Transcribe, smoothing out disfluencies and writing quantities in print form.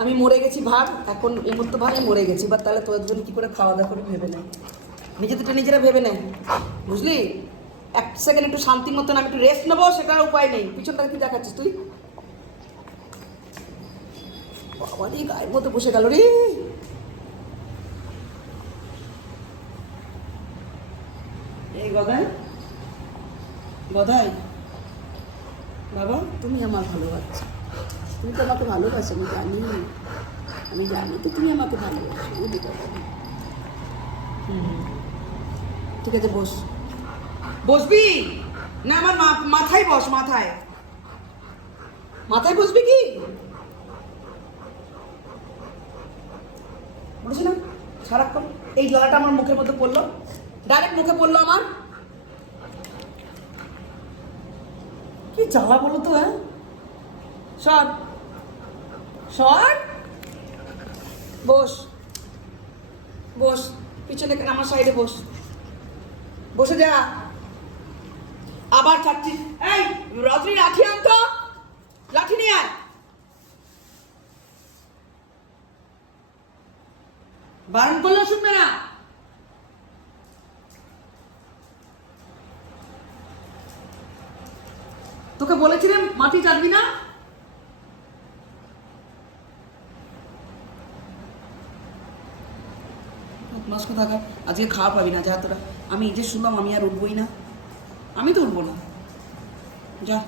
আমি মরে গেছি ভাগ, এখন এই মুহূর্তে ভাগ মরে গেছি, বা তাহলে তোদের জন্য কী করে খাওয়া দাওয়া করে ভেবে নেয়, নিজেদেরটা নিজেরা ভেবে নেয়, বুঝলি? এক সেকেন্ড একটু শান্তি মতন আমি একটু রেস্ট নেবো, সেটার উপায় নেই। পিছনটা কি দেখাচ্ছিস তুই? বাবারই গায়ের মধ্যে বসে গেল রে। এই গদাই, গদাই বাবা, তুমি আমার ভালো বাচ্চা, তুমি তো আমাকে ভালোবাসো, আমি জানি তো তুমি আমাকে ভালোবাসো। ঠিক আছে, বস। বসবি না? আমার মাথায় বস, মাথায় মাথায় বসবি কি? বলছি না সারাক্ষণ এই জ্বালাটা আমার মুখের মধ্যে পড়লো, ডাইরেক্ট মুখে পড়লো আমার। কি জ্বালা বলো তো? হ্যাঁ, সর সর, বস বস, পিছনে আমার সাইডে বস, বসে যা। আবার চাচ্ছি। এই রজনী, লাঠি আনতো, লাঠি নিয়ে আয়। বারণ করলে শুনবে না। তোকে বলেছিলাম মাটি চাটবি না। নষ্ট থাকা, আজকে খাওয়া পাবি না, যা তোরা। আমি এই যে শুনলাম, আমি আর উঠবই না, আমি তো উঠবো না, যা।